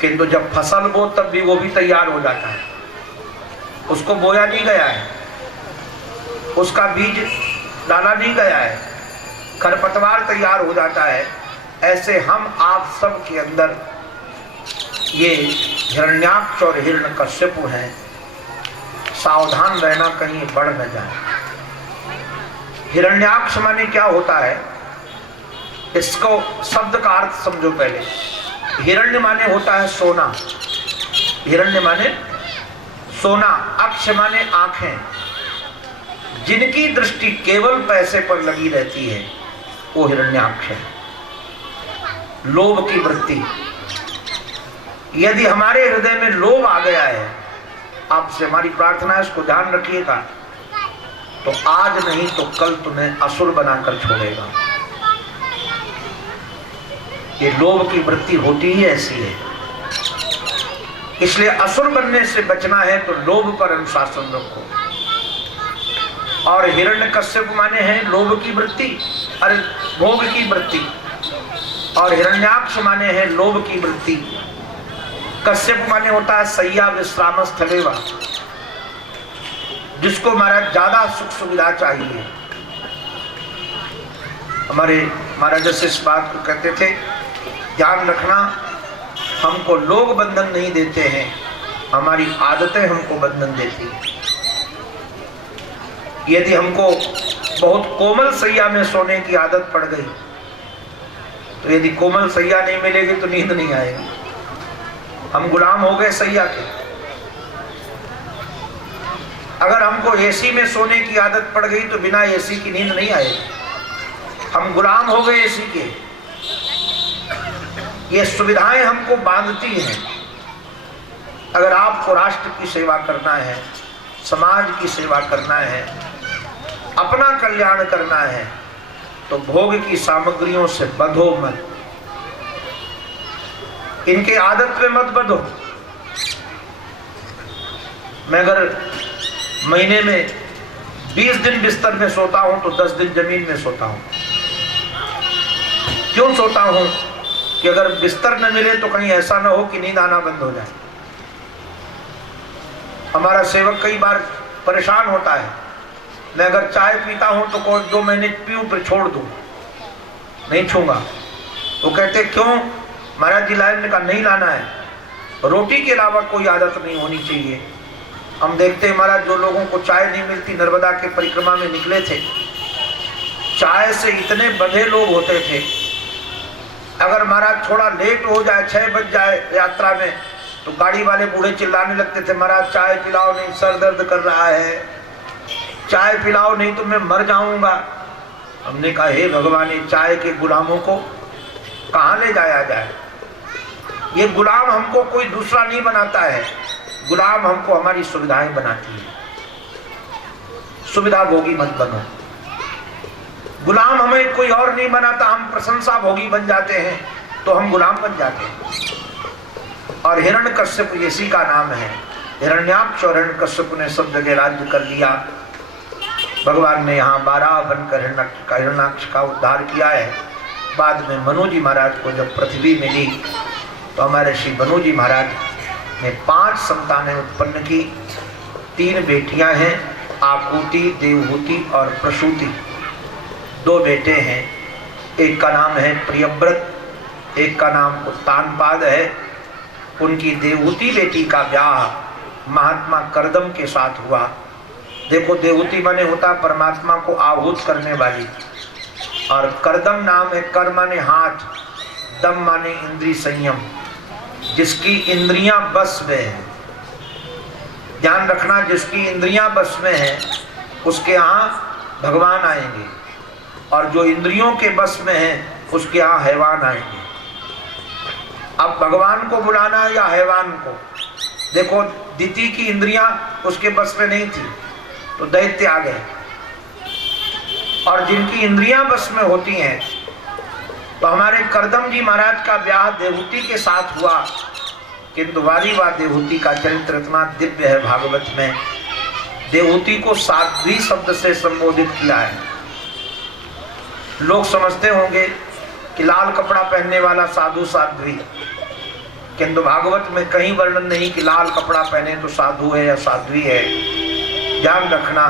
किंतु जब फसल बो तब भी वो भी तैयार हो जाता है, उसको बोया नहीं गया है, उसका बीज डाला नहीं गया है, खरपतवार तैयार हो जाता है। ऐसे हम आप सब के अंदर ये हिरण्याक्ष और हिरण्यकश्यप हैं, सावधान रहना कहीं बढ़ न जाए। हिरण्याक्ष माने क्या होता है, इसको शब्द का अर्थ समझो पहले। हिरण्य माने होता है सोना, हिरण्य माने सोना, अक्ष माने आंखें, जिनकी दृष्टि केवल पैसे पर लगी रहती है वो हिरण्याक्ष है। लोभ की वृत्ति, यदि हमारे हृदय में लोभ आ गया है, आपसे हमारी प्रार्थना है इसको ध्यान रखिएगा, तो आज नहीं तो कल तुम्हें असुर बनाकर छोड़ेगा। ये लोभ की वृत्ति होती ही ऐसी है। इसलिए असुर बनने से बचना है तो लोभ पर अनुशासन रखो। और हिरण्यकश्यप माने हैं लोभ की वृत्ति, अरे भोग की वृत्ति, और हिरण्याक्ष माने हैं लोभ की वृत्ति। कश्यप माने होता है शय्या विश्राम स्थलेवा, जिसको महाराज ज्यादा सुख सुविधा चाहिए। हमारे महाराज जैसे इस बात को कहते थे, ध्यान रखना, हमको लोग बंधन नहीं देते हैं, हमारी आदतें हमको बंधन देती हैं। यदि हमको बहुत कोमल सैया में सोने की आदत पड़ गई, तो यदि कोमल सैया नहीं मिलेगी तो नींद नहीं आएगी। हम गुलाम हो गए सैया के। अगर हमको एसी में सोने की आदत पड़ गई तो बिना एसी की नींद नहीं आएगी। हम गुलाम हो गए एसी के। ये सुविधाएं हमको बांधती हैं। अगर आपको राष्ट्र की सेवा करना है, समाज की सेवा करना है, अपना कल्याण करना है, तो भोग की सामग्रियों से बंधो मत, इनके आदत पे मत बंधो। मैं अगर महीने में 20 दिन बिस्तर में सोता हूं तो 10 दिन जमीन में सोता हूं। क्यों सोता हूं? कि अगर बिस्तर न मिले तो कहीं ऐसा ना हो कि नींद आना बंद हो जाए। हमारा सेवक कई बार परेशान होता है, मैं अगर चाय पीता हूं तो कोई 2 महीने पीऊं फिर छोड़ दूं, नहीं छूंगा। वो कहते क्यों? महाराज जी लाइन ने कहा नहीं लाना है, रोटी के अलावा कोई आदत नहीं होनी चाहिए। हम देखते हैं महाराज जो लोगों को चाय नहीं मिलती, नर्मदा के परिक्रमा में निकले थे, चाय से इतने बंधे लोग होते थे, अगर महाराज थोड़ा लेट हो जाए, 6 बज जाए यात्रा में, तो गाड़ी वाले बूढ़े चिल्लाने लगते थे, महाराज चाय पिलाओ नहीं, सर दर्द कर रहा है, चाय पिलाओ नहीं तो मैं मर जाऊंगा। हमने कहा हे भगवान, ये चाय के गुलामों को कहाँ ले जाया जाए? ये गुलाम हमको कोई दूसरा नहीं बनाता है, गुलाम हमको हमारी सुविधाएं बनाती है। सुविधा भोगी मत बनो। गुलाम हमें कोई और नहीं बनाता, हम प्रशंसा भोगी बन जाते हैं तो हम गुलाम बन जाते हैं। और हिरण्यकश्यप इसी का नाम है। हिरण्याक्ष और हिरण्यकश्यप ने सब जगह राज्य कर लिया। भगवान ने यहाँ 12 बनकर हिरण्याक्ष का उद्धार किया है। बाद में मनु जी महाराज को जब पृथ्वी मिली तो हमारे श्री मनु जी महाराज ने 5 संतानें उत्पन्न की। 3 बेटियां हैं, आकुति, देवहूति और प्रसूति। 2 बेटे हैं, एक का नाम है प्रियव्रत, एक का नाम उत्तानपाद है। उनकी देवहूति बेटी का ब्याह महात्मा करदम के साथ हुआ। देखो, देवहूति माने होता परमात्मा को आहूत करने वाली, और करदम नाम है, कर माने हाथ, दम माने इंद्रिय संयम, जिसकी इंद्रियां बस में है। ध्यान रखना, जिसकी इंद्रियां बस में है उसके यहाँ भगवान आएंगे, और जो इंद्रियों के बस में है उसके यहाँ हैवान आएंगे। अब भगवान को बुलाना है या हैवान को? देखो, दिति की इंद्रियां उसके बस में नहीं थी तो दैत्य आ गए, और जिनकी इंद्रियां बस में होती हैं, तो हमारे करदम जी महाराज का ब्याह देवहूति के साथ हुआ। किंतु वाली व देवहूति का चरित्र इतना दिव्य है भागवत में। देवहूति को साध्वी शब्द से संबोधित किया है। लोग समझते होंगे कि लाल कपड़ा पहनने वाला साधु साध्वी, किंतु भागवत में कहीं वर्णन नहीं कि लाल कपड़ा पहने तो साधु है या साध्वी है। ध्यान रखना,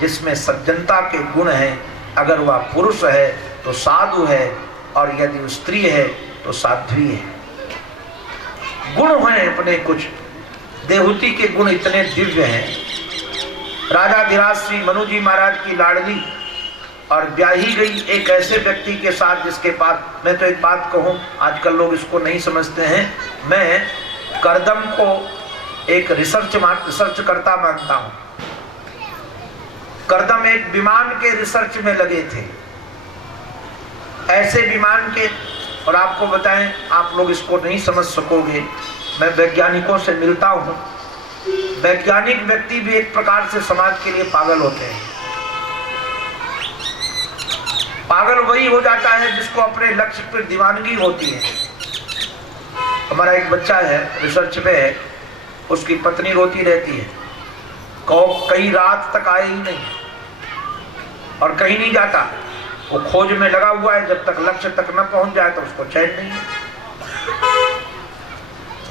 जिसमें सज्जनता के गुण हैं, अगर वह पुरुष है तो साधु है, और यदि स्त्री है तो साध्वी है। गुण हैं अपने कुछ, देवहूति के गुण इतने दिव्य हैं। राजा धीराज श्री मनु जी महाराज की लाडली और ब्याही गई एक ऐसे व्यक्ति के साथ जिसके पास, मैं तो एक बात कहूं, आजकल लोग इसको नहीं समझते हैं, मैं करदम को एक रिसर्च करता मानता हूं। करदम एक विमान के रिसर्च में लगे थे, ऐसे विमान के, और आपको बताएं, आप लोग इसको नहीं समझ सकोगे, मैं वैज्ञानिकों से मिलता हूं, वैज्ञानिक व्यक्ति भी एक प्रकार से समाज के लिए पागल होते हैं। पागल वही हो जाता है जिसको अपने लक्ष्य पर दीवानगी होती है। हमारा एक बच्चा है, रिसर्च पे है, उसकी पत्नी रोती रहती है, कई रात तक आए ही नहीं और कहीं नहीं जाता, वो खोज में लगा हुआ है, जब तक लक्ष्य तक न पहुंच जाए तो उसको चैन नहीं है।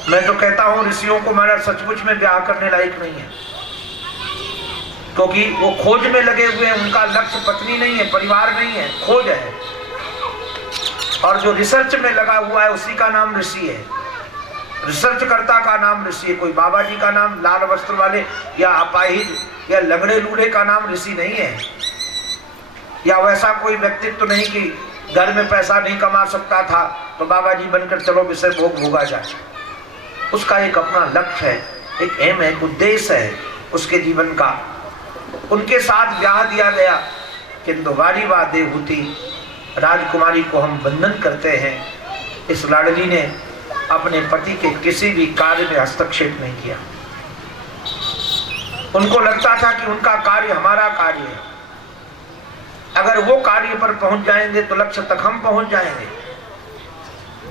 मैं तो कहता हूं ऋषियों को महाराज सचमुच में ब्याह करने लायक नहीं है, क्योंकि वो खोज में लगे हुए हैं, उनका लक्ष्य पत्नी नहीं है, परिवार नहीं है, खोज है। और जो रिसर्च में लगा हुआ है उसी का नाम ऋषि है, रिसर्चकर्ता का नाम ऋषि है। कोई बाबा जी का नाम लाल वस्त्र वाले या अपाहिज या लंगड़े लूढ़े का नाम ऋषि नहीं है, या वैसा कोई व्यक्तित्व नहीं कि घर में पैसा नहीं कमा सकता था तो बाबा जी बनकर चलो विषय भोग भोगा जाए। उसका एक अपना लक्ष्य है, एक एम है, एक उद्देश्य है उसके जीवन का। उनके साथ ब्याह दिया गया, किंतु वारी वा देवहूति राजकुमारी को हम वंदन करते हैं। इस लाडली ने अपने पति के किसी भी कार्य में हस्तक्षेप नहीं किया। उनको लगता था कि उनका कार्य हमारा कार्य है, अगर वो कार्य पर पहुंच जाएंगे तो लक्ष्य तक हम पहुंच जाएंगे।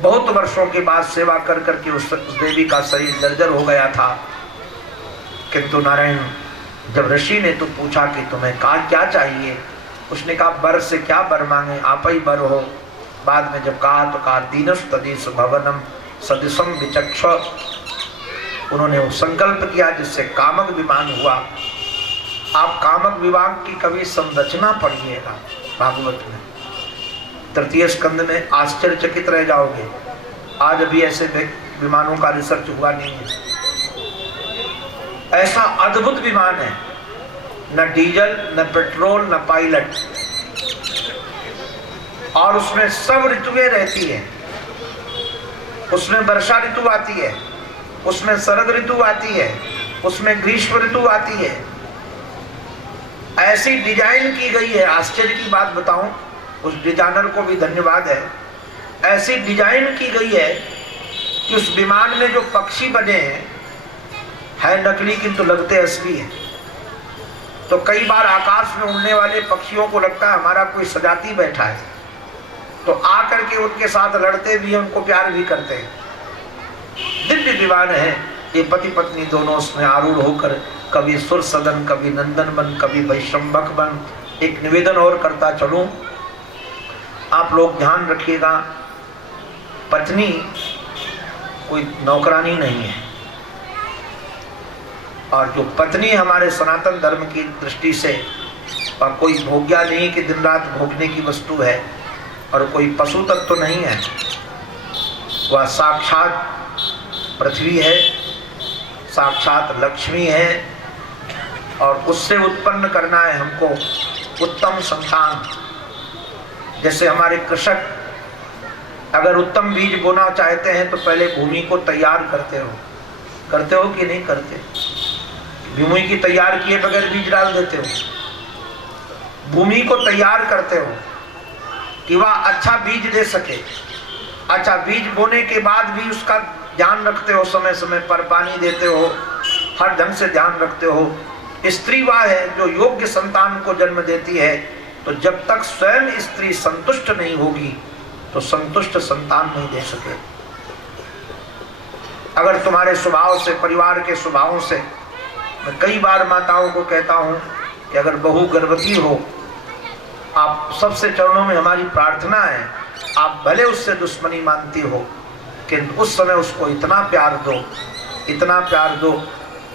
बहुत वर्षों के बाद सेवा कर करके उस देवी का शरीर जर्जर हो गया था, किंतु नारायण जब ऋषि ने तो पूछा कि तुम्हें क्या चाहिए, उसने कहा बर से क्या बर मांगे, आप ही बर हो। बाद में जब कहा तो कहा दीनस तदीस भवनम सदिशम विचक्ष। उन्होंने वो संकल्प किया जिससे कामक विमान हुआ। आप कामक विमान की कभी संरचना पढ़िएगा भागवत में, तृतीय स्कंद में, आश्चर्यचकित रह जाओगे। आज अभी ऐसे विमानों का रिसर्च हुआ नहीं है, ऐसा अद्भुत विमान है, न डीजल न पेट्रोल न पायलट, और उसमें सब ऋतुएं रहती है। उसमें वर्षा ऋतु आती है, उसमें शरद ऋतु आती है, उसमें ग्रीष्म ऋतु आती है। ऐसी डिजाइन की गई है, आश्चर्य की बात बताऊं, उस डिजाइनर को भी धन्यवाद है। ऐसी डिजाइन की गई है कि उस विमान में जो पक्षी बने हैं है नकली किंतु लगते असली है। तो कई बार आकाश में उड़ने वाले पक्षियों को लगता है हमारा कोई सजाती बैठा है, तो आकर के उनके साथ लड़ते भी हैं, उनको प्यार भी करते हैं। दिव्य विमान है ये, पति पत्नी दोनों उसमें आरूढ़ होकर कभी सुर सदन, कभी नंदन बन, कभी वैश्रम्भक बन। एक निवेदन और करता चलूं, आप लोग ध्यान रखिएगा, पत्नी कोई नौकरानी नहीं है, और जो पत्नी हमारे सनातन धर्म की दृष्टि से और कोई भोग्या नहीं कि दिन रात भोगने की वस्तु है, और कोई पशु तत्व तो नहीं है, वह साक्षात पृथ्वी है, साक्षात लक्ष्मी है, और उससे उत्पन्न करना है हमको उत्तम संतान। जैसे हमारे कृषक अगर उत्तम बीज बोना चाहते हैं तो पहले भूमि को तैयार करते हो कि नहीं करते? भूमि की तैयार किए बगैर बीज डाल देते हो? भूमि को तैयार करते हो कि वह अच्छा बीज दे सके। अच्छा बीज बोने के बाद भी उसका ध्यान रखते हो, समय समय पर पानी देते हो, हर ढंग से ध्यान रखते हो। स्त्री वह है जो योग्य संतान को जन्म देती है, तो जब तक स्वयं स्त्री संतुष्ट नहीं होगी तो संतुष्ट संतान नहीं दे सके। अगर तुम्हारे स्वभाव से, परिवार के स्वभावों से, मैं कई बार माताओं को कहता हूं कि अगर बहू गर्भवती हो, आप सबसे चरणों में हमारी प्रार्थना है, आप भले उससे दुश्मनी मानती हो किंतु उस समय उसको इतना प्यार दो, इतना प्यार दो,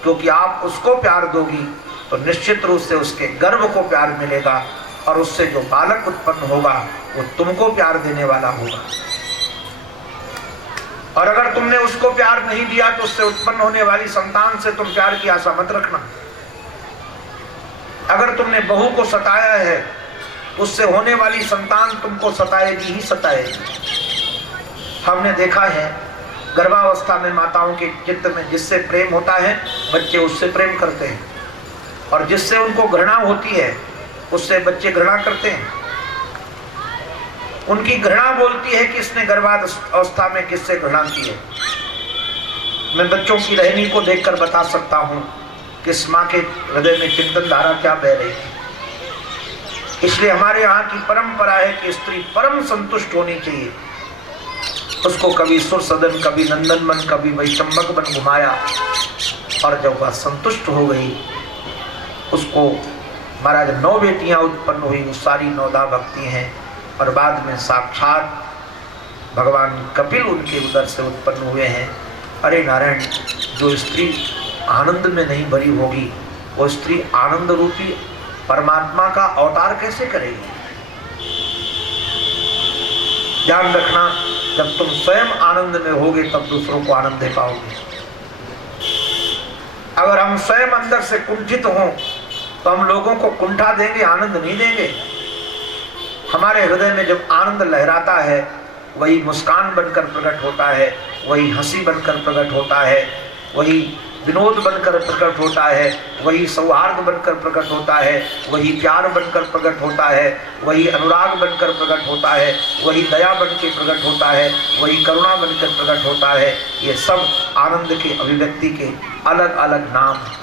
क्योंकि आप उसको प्यार दोगी तो निश्चित रूप से उसके गर्भ को प्यार मिलेगा और उससे जो बालक उत्पन्न होगा वो तुमको प्यार देने वाला होगा। और अगर तुमने उसको प्यार नहीं दिया तो उससे उत्पन्न होने वाली संतान से तुम प्यार की आशा मत रखना। अगर तुमने बहू को सताया है उससे होने वाली संतान तुमको सताएगी ही सताएगी। हमने देखा है गर्भावस्था में माताओं के चित्त में जिससे प्रेम होता है बच्चे उससे प्रेम करते हैं, और जिससे उनको घृणा होती है उससे बच्चे घृणा करते हैं। उनकी घृणा बोलती है कि इसने गर्भावस्था में किससे घृणा की है। मैं बच्चों की रहनी को देखकर बता सकता हूं कि इस माँ के हृदय में चिंतन धारा क्या बह रही थी। इसलिए हमारे यहाँ की परंपरा है कि स्त्री परम संतुष्ट होनी चाहिए। उसको कभी सुर सदन, कभी नंदनवन, कभी वैशंबक बन घुमाया, और जब वह संतुष्ट हो गई उसको महाराज 9 बेटियां उत्पन्न हुई। वो सारी 9 भक्ति हैं, और बाद में साक्षात भगवान कपिल उनके उदर से उत्पन्न हुए हैं। अरे नारायण, जो स्त्री आनंद में नहीं भरी होगी वो स्त्री आनंद रूपी परमात्मा का अवतार कैसे करेगी। ध्यान रखना, जब तुम स्वयं आनंद में होगे तब दूसरों को आनंद दे पाओगे। अगर हम स्वयं अंदर से कुंठित हों तो हम लोगों को कुंठा देंगे, आनंद नहीं देंगे। हमारे हृदय में जब आनंद लहराता है वही मुस्कान बनकर प्रकट होता है, वही हंसी बनकर प्रकट होता है, वही विनोद बनकर प्रकट होता है, वही सौहार्द बनकर प्रकट होता है, वही प्यार बनकर प्रकट होता है, वही अनुराग बनकर प्रकट होता है, वही दया बनकर प्रकट होता है, वही करुणा बनकर प्रकट होता है। ये सब आनंद के अभिव्यक्ति के अलग अलग नाम हैं।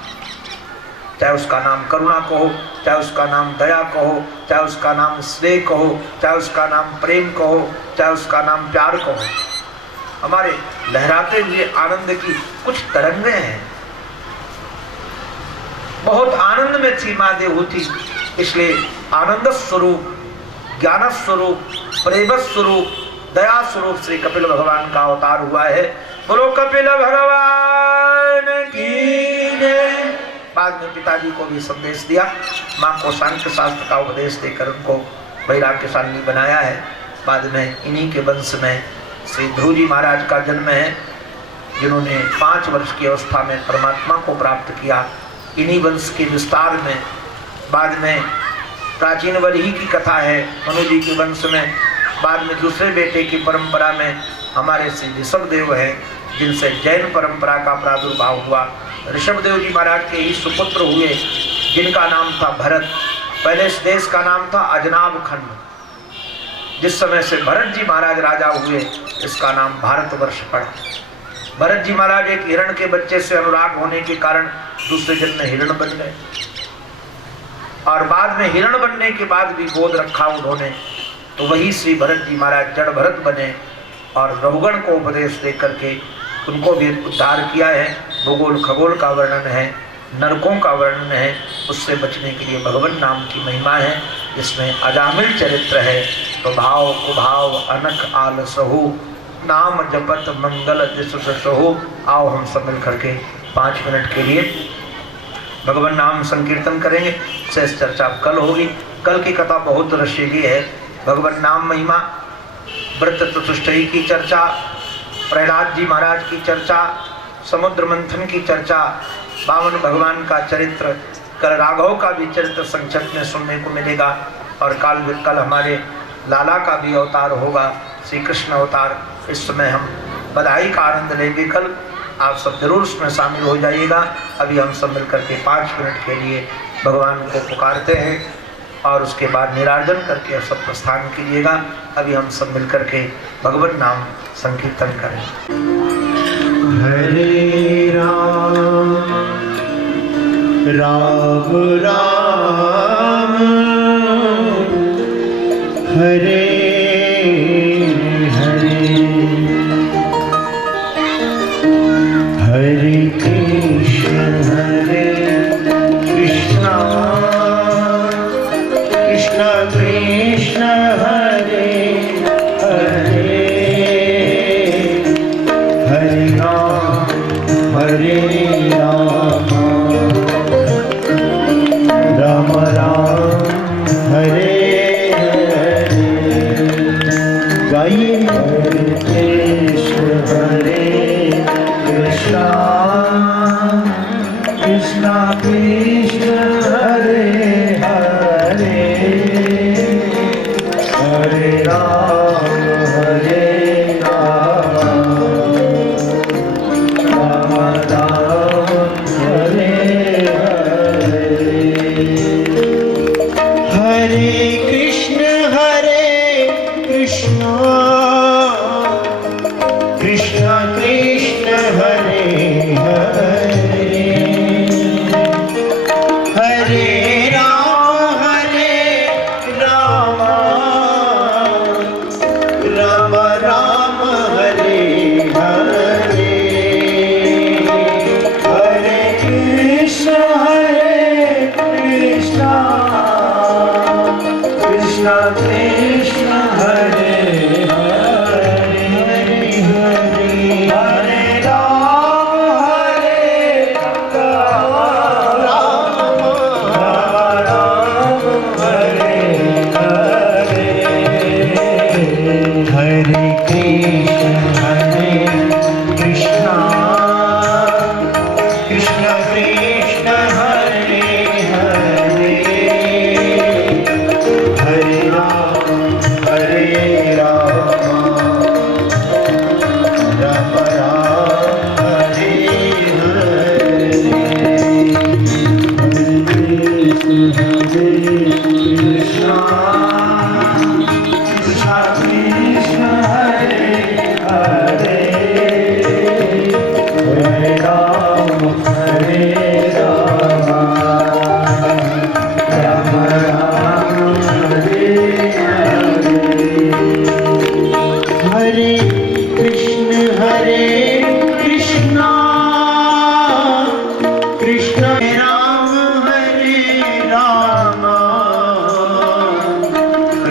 चाहे उसका नाम करुणा कहो, चाहे उसका नाम दया कहो, चाहे उसका नाम स्नेह कहो, चाहे उसका नाम प्रेम कहो, चाहे उसका नाम प्यार कहो। हमारे लहराते हुए आनंद की कुछ तरंगें हैं। बहुत आनंद में थी माँ देवहूति, इसलिए आनंद स्वरूप, ज्ञान स्वरूप, प्रेम स्वरूप, दया स्वरूप श्री कपिल भगवान का अवतार हुआ है। बोलो कपिल भगवान की जय। बाद में पिताजी को भी संदेश दिया, माँ को सांख्य शास्त्र का उपदेश देकर उनको वैराग्यशालिनी बनाया है। बाद में इन्हीं के वंश में श्री ध्रुव जी महाराज का जन्म है, जिन्होंने 5 वर्ष की अवस्था में परमात्मा को प्राप्त किया। इन्हीं वंश के विस्तार में बाद में प्राचीन वरही की कथा है मनु जी के वंश में। बाद में दूसरे बेटे की परंपरा में हमारे श्री ऋषभदेव है, जिनसे जैन परंपरा का प्रादुर्भाव हुआ। ऋषभदेव जी महाराज के ही सुपुत्र हुए, जिनका नाम था भरत। पहले इस देश का नाम था अजनाब खंड। जिस समय से भरत जी महाराज राजा हुए इसका नाम भारतवर्ष पड़ा। भरत जी महाराज एक हिरण के बच्चे से अनुराग होने के कारण दूसरे जन्म में हिरण बन गए, और बाद में हिरण बनने के बाद भी गोद रखा उन्होंने, तो वही श्री भरत जी महाराज जड़ भरत बने और रघुगण को उपदेश दे करके उनको भी उद्धार किया है। भूगोल खगोल का वर्णन है, नरकों का वर्णन है, उससे बचने के लिए भगवान नाम की महिमा है, जिसमें अजामिल चरित्र है। तो भाव कुभाव अनक आल सहु, नाम जपत मंगल दिस सहु। आओ हम सब मिल करके 5 मिनट के लिए भगवान नाम संकीर्तन करेंगे। शेष चर्चा कल होगी। कल की कथा बहुत रसीली है। भगवान नाम महिमा, व्रत चतुष्टयी की चर्चा, प्रहलाद जी महाराज की चर्चा, समुद्र मंथन की चर्चा, बावन भगवान का चरित्र, कल राघव का भी चरित्र संक्षिप्त में सुनने को मिलेगा। और कल हमारे लाला का भी अवतार होगा, श्री कृष्ण अवतार। इस समय हम बधाई का आनंद लेंगे। कल आप सब जरूर उसमें शामिल हो जाइएगा। अभी हम सब मिलकर के 5 मिनट के लिए भगवान को पुकारते हैं और उसके बाद निरार्जन करके सब प्रस्थान कीजिएगा। अभी हम सब मिलकर के भगवान नाम संकीर्तन करें। हरे राम राम राम हरे हरे हरे कृष्ण कृष्ण कृष्ण हरे हरे हरे राम राम राम हरे हरे। गाइए कृष्ण हरे कृष्णा कृष्णा कृष्ण हरे हरे, हरे राम राम राम हरे हरे। हरे कृष्ण कृष्ण कृष्ण हरे हरे, हरे राम राम राम हरे हरे, हरे कृष्ण कृष्ण कृष्ण हरे हरे, हरे राम राम हरे हरे, हरे कृष्ण कृष्ण कृष्ण हरे हरे, हरे राम राम राम हरे हरे। कृष्ण कृष्ण कृष्ण हरे हरे, हरे राम राम राम हरे हरे, हरे कृष्ण कृष्ण राम हरे राम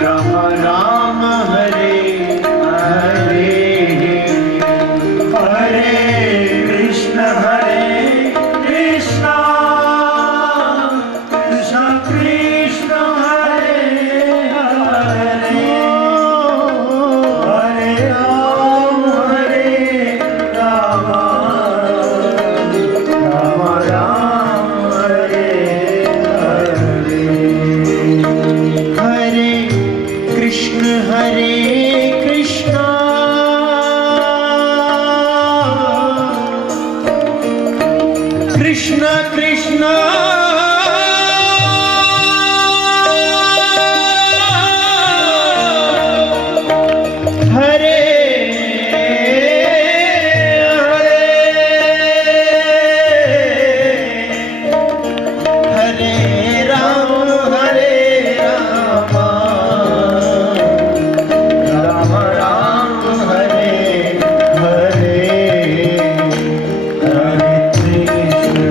राम राम हरे हरे, हरे कृष्ण कृष्ण कृष्ण हरे हरे, हरे राम राम राम हरे हरे, हरे कृष्ण कृष्ण कृष्ण कृष्ण हरे हरे, हरे राम राम राम हरे हरे, हरे कृष्ण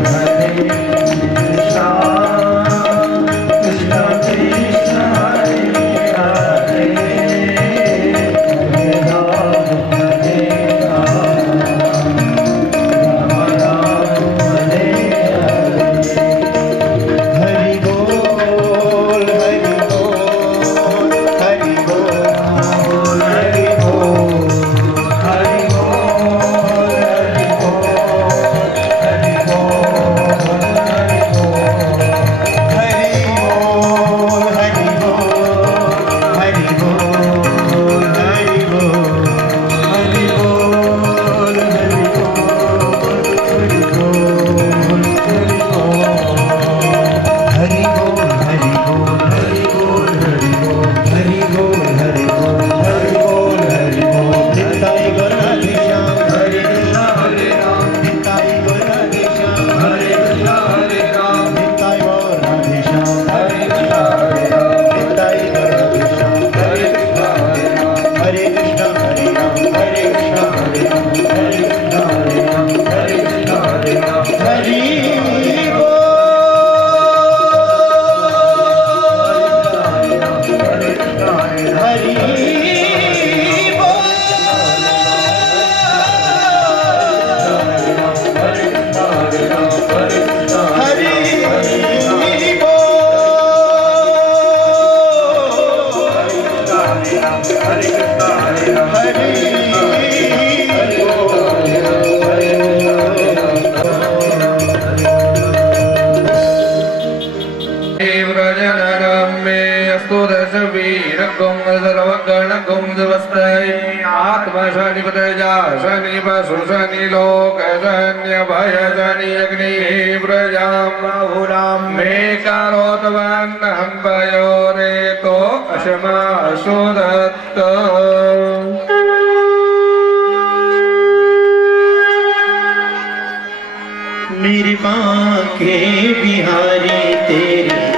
सर्वगण कुंजवस्तये आत्मा शनि पतजा शनि पशु शनि लोक शनि भय शनि अग्नि प्रजाम बाहुलाम मे कारोतवान हम पयोरे तो अशमा सुदत्त निर्मा के बिहारी तेरी